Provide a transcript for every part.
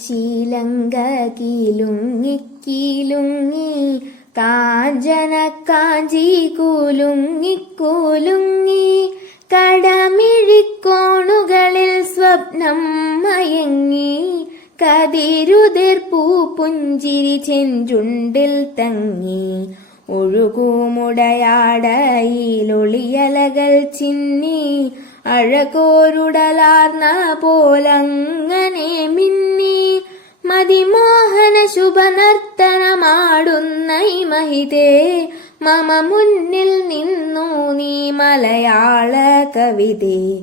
ചീലങ്ക കീലുങ്ങി കീലുങ്ങി കാഞ്ചന കാഞ്ചി കൂലുങ്ങി കൂലുങ്ങി കടമിഴിക്കോണുകളിൽ സ്വപ്നം മയങ്ങി കതിരുതിർ പൂ പുഞ്ചിരി ചെഞ്ചുണ്ടിൽ തങ്ങി ഒഴുകൂമുടയാടയിലൊളിയലകൾ ചിന്നി അഴകോരുടലാർന്ന പോലങ്ങനെ മഹിതേ മമ മുന്നിൽ നിന്നു നീ മലയാള കവിതേ.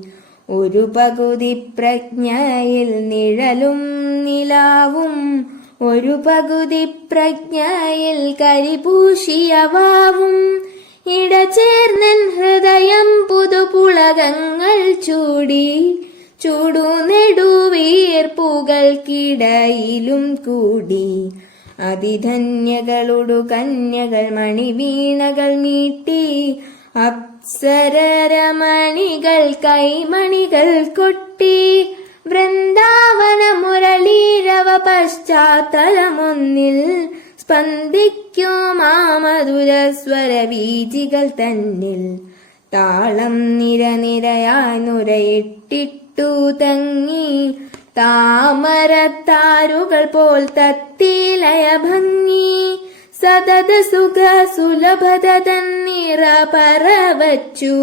ഒരു പകുതി പ്രജ്ഞയിൽ നിഴലും നിലാവും ഒരു പകുതി പ്രജ്ഞയിൽ കരിപൂശിയവാവും. ഇടചേർന്നൻ ഹൃദയം പുതുപുളകങ്ങൾ ചൂടി ചൂടു നെടുവീർപ്പുകൾക്കിടയിലും കൂടി. അതിധന്യകളോടു കന്യകൾ മണിവീണകൾ മീട്ടി അപ്സരരമണികൾ കൈമണികൾ കൊട്ടി വൃന്ദാവന മുരളീരവ പശ്ചാത്തലമൊന്നിൽ സ്പന്ദിക്കും ആ വീചികൾ തന്നിൽ. താളം നിരനിരയായി നുരയിട്ടിട്ടു തങ്ങി താമരത്താരുകൾ പോൽ തത്തിലയ ഭംഗി സതത സുഖ സുലഭത തന്നിറ പറവച്ചു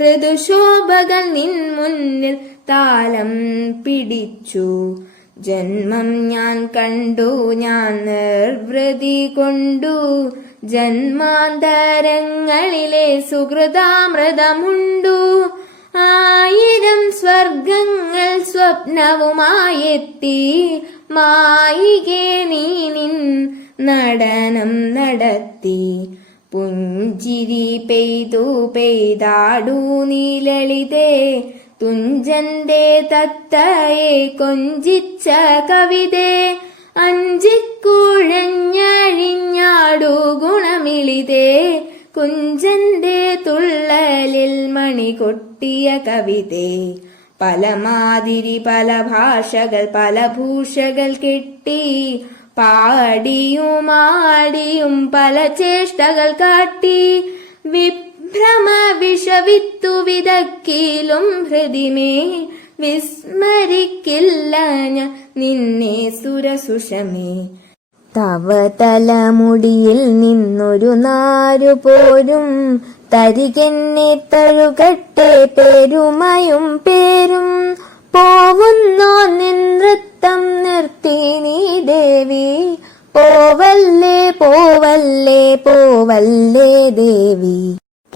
ഋതുശോഭകൾ നിൻ മുന്നിൽ താലം പിടിച്ചു. ജന്മം ഞാൻ കണ്ടു ഞാൻ നിർവൃതി കൊണ്ടു. ജന്മാന്തരങ്ങളിലെ സുഹൃതാമൃതമുണ്ടു. ആയിരം സ്വർഗങ്ങൾ സ്വപ്നവുമായെത്തി. മായികേ നീ നിൻ നടനം നടത്തി. പുഞ്ചിരി പെയ്തു പെയ്താടു നീലളിതേ തുഞ്ചന്റെ തത്തയെ കൊഞ്ചിച്ച കവിതേ. അഞ്ചിക്കൂഴഞ്ഞഴിഞ്ഞാടു ഗുണമിളിതേ. കുഞ്ചന്റെ തുള്ളലിൽ മണി കൊട്ടിയ കവിതേ. പല മാതിരി പല ഭാഷകൾ പല ഭൂഷകൾ കെട്ടി പാടിയുമാടിയും പല ചേഷ്ടകൾ കാട്ടി. വിഭ്രമ വിഷവിത്തു വിതക്കിലും ഹൃദിമേ വിസ്മരിക്കില്ല ഞാൻ നിന്നെ സുരസുഷമേ. തവ തലമുടിയിൽ നിന്നൊരു നാരു പോരും തരികെന്നെ തഴുകട്ടെ പെരുമയും പേരും. പോവുന്നോ നിന്നൃത്തം നൃത്തം നിർത്തി നീ ദേവി. പോവല്ലേ പോവല്ലേ പോവല്ലേ ദേവി.